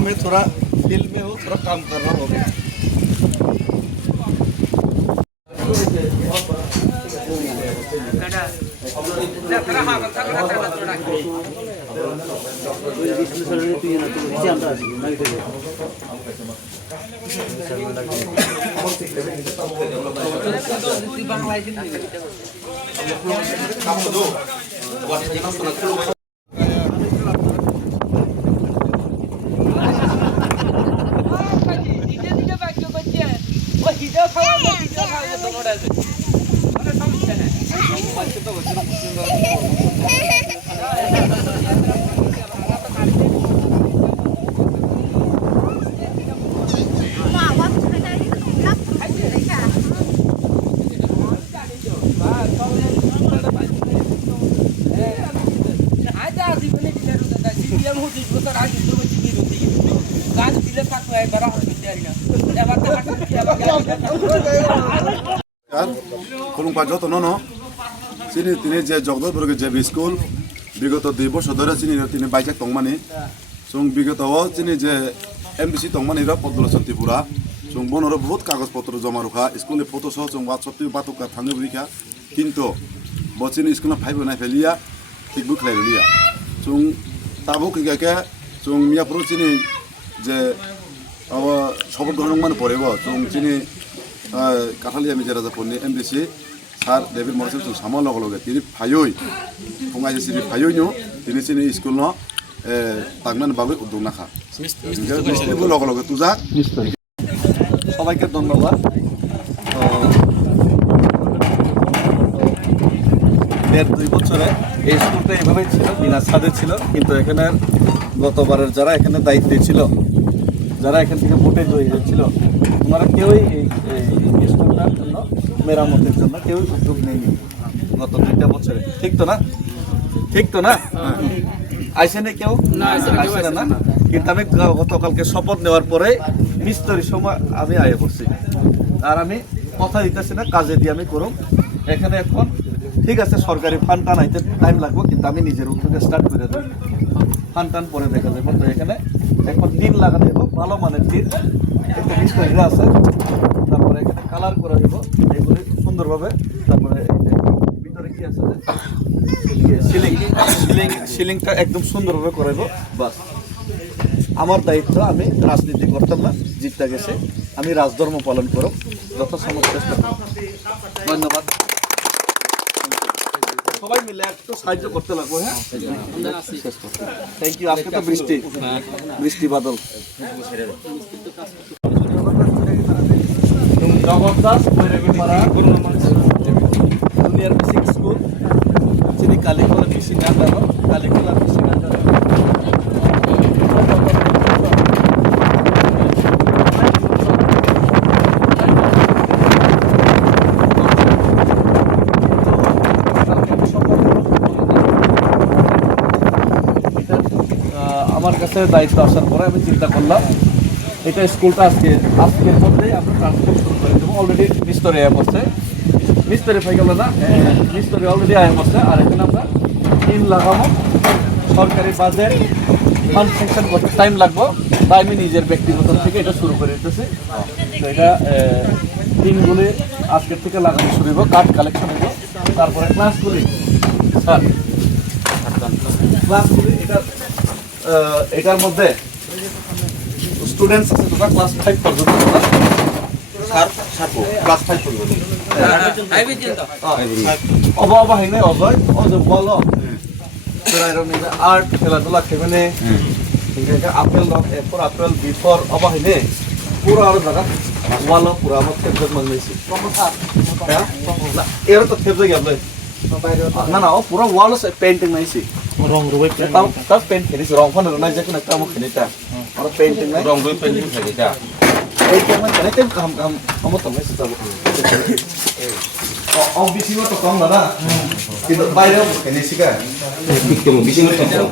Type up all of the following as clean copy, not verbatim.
हमें थोड़ा दिल में हो थोड़ा काम करना होगा। खुलुमबा जतन न चिनी तिनी जे जगदलपुर जे स्कूल विगत 2 বছর ধরে চিনি तिनी बाइक तंगमानी जों विगत चिनी जे एमबीसी तंगमानी पद्मलोचन त्रिपुरा जों बनर बहुत कागज पत्र जमा रखा स्कूल फटो सह जों वाट्सएप बातुका थांगे बुरिखा किंतु बचिनी स्कूल फाइव बनाय फेलिया थिक बुखलाय लिया जों ताबो किगाके जों मियापुर चिनी जे अब सबल गरंमान परेबो जों चिनी काठालिया मिजेराजापुरनि एमबीसी सार डेभिड मरिसन जों सामा लगे लगे तिनी फायै फुङाय सिरि फायै नु तिनी चिनी स्कूल न तांगमान बागै उद्योग नाखा मिस्त्रिबो लगे लगे तुजा সবাইকে ধন্যবাদ। দেড় 2 বছরে এই স্কুলটা এইভাবেই ছিল, বিনা ছাদে ছিল, কিন্তু এখানে গতবারের যারা এখানে দায়িত্বে ছিল, যারা এখান থেকে ভোটে জয়ী হয়েছিল, ওনারা কেউই এই স্কুলটার জন্য মেরামতের জন্য কেউ উদ্যোগ নেয়নি গত 2টা বছরে। ঠিক তো না? ঠিক তো না? আইসেনে কেউ আইসে না, কিন্তু আমি গতকালকে শপথ নেওয়ার পরে মিস্ত্রির সময় আমি আয়ে পড়ছি, আর আমি কথা দিতেছি না, কাজে দিয়ে আমি করুম। এখানে এখন ঠিক আছে সরকারি ফান্ড টান আইতে টাইম লাগবে, কিন্তু আমি নিজের উদ্যোগে স্টার্ট করে দেব। ফান্ড টান পরে দেখা যাবে। তো এখানে এখন টিন লাগানো দেবো, ভালো মানের টিন, একটা মিস্ত্রিরা আছে, তারপরে এখানে কালার করা দেবো এগুলি সুন্দরভাবে। তারপরে ভিতরে কি আছে সিলিংটা একদম সুন্দরভাবে করাইব। বাস আমার দায়িত্ব, আমি রাজনীতি করতাম না, জিতটা গেছে, আমি রাজধর্ম পালন করব, যথাসম্ভব চেষ্টা করব। ধন্যবাদ। সবাই মিলে একটু সাহায্য করতে লাগবে। হ্যাঁ, থ্যাংক ইউ। আজকে তো বৃষ্টি বাদল। জগৎদাস জুনিয়র বেসিক স্কুল চিনি কালিকোলা মিশিং আন্ডার কালিকোলা মিশিং আন্ডার আমার কাছে দায়িত্ব আসার পরে আমি চিন্তা করলাম এটা স্কুলটা আজকের মধ্যেই আমরা ট্রান্সফার শুরু করে দেবো। অলরেডি মিস্ত্রি আয়া পড়ছে, মিস্ত্রি হয়ে গেল না, মিস্ত্রি অলরেডি আয়া পড়ছে। আর এখানে আমরা টিন লাগাবো, সরকারি বাজেট ফান্ড সেকশন করতে টাইম লাগবো, তাই আমি নিজের ব্যক্তিগত থেকে এটা শুরু করে দিতেছি। তো এটা টিনগুলি আজকের থেকে লাগানো শুরু হইব, কাঠ কালেকশন হইব। তারপরে ক্লাসগুলি স্যার ক্লাসগুলি এটার মধ্যে স্টুডেন্টস আছে তোমরা ক্লাস 5 পর্যন্ত, স্যার ক্লাস 5 পর্যন্ত অবা হয় না, অবয় অজ বলো আর্ট খেলাধুলা খেবেনে আপেল এরপর আপেল বিফোর অবা হয় না পুরো আরো জায়গা ওয়ালো পুরো আমার খেলতে মানছি এর তো খেলতে গেলে না না ও পুরো ওয়াল পেন্টিং নাইছি রং রুই তাও পেন্ট খেলিছি রং ফান নাই যে একটা আমার খেলিতা আর পেন্টিং নাই রং রুই পেন্টিং খেলিতা এই কেমন খেলে তেম কাম আমার তো মেসে যাব ও বিসিও তো কম না কিন্তু বাইরেও খেলিছি কা কেমন বিসিও তো কম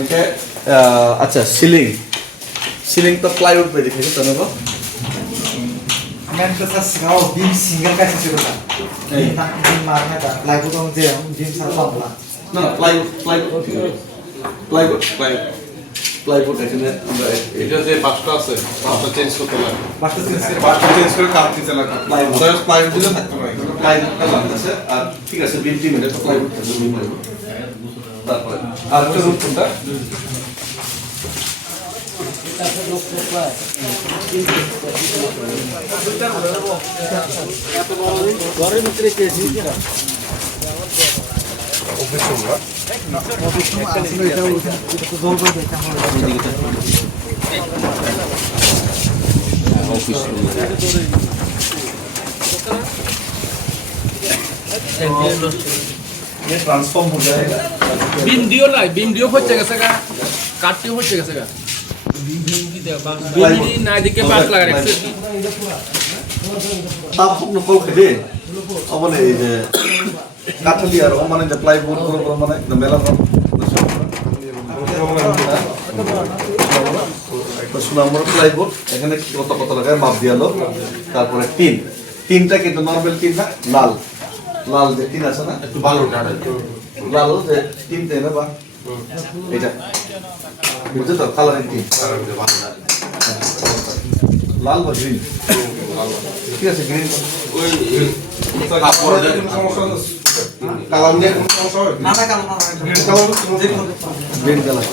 ওকে আচ্ছা সিলিং তো প্লাইউড पे दिखाई तो ना मैं तो सर सिंगल बीम सिंगल कैसे शुरू था बीम मारने का लाइक तो मुझे बीम साथ वाला ना प्लाईवुड প্লাইউড এখানে আমরা এটা যে বাসটা আছে বাসটা চেঞ্জ করতে লাগে বাসটা চেঞ্জ করে বাসটা চেঞ্জ করে কাঠ দিতে লাগে প্লাইউড জাস্ট প্লাইউড দিলে থাকতে পারে প্লাইউডটা লাগতেছে আর ঠিক আছে বিম টিম এটা প্লাইউড থাকবে বিম প্লাইউড তারপরে আর একটা রুম কোনটা ঘরের ভিতরে কে ছিল ये ट्रांसफॉर्म हो जाएगा बीम दियो ला बीम दियो हो जाएगा सगा काटियो हो जाएगा सगा बीम की दे बांस बीम की ना दिखे बांस लगा रखे তাপ কোনো কল খেদে অবলে এই যে কাঠালি আর মানে যে প্লাইউড করে মানে মেলা তো সুনামর প্লাইউড এখানে কত কত লাগায় মাপ দিয়ালো তারপরে তিনটা কিন্তু নরমাল তিন না লাল লাল যে তিন আছে না একটু ভালো কাটা লাল যে তিন দেয় না বা এটা বুঝছো তো কালারের তিন লাল বা গ্রিন ঠিক আছে গ্রিন ওই কাপড় দিয়ে কোনো সমস্যা আছে কালার দিয়ে কোনো সমস্যা হবে না না কালো না গ্রিন কালার গ্রিন কালার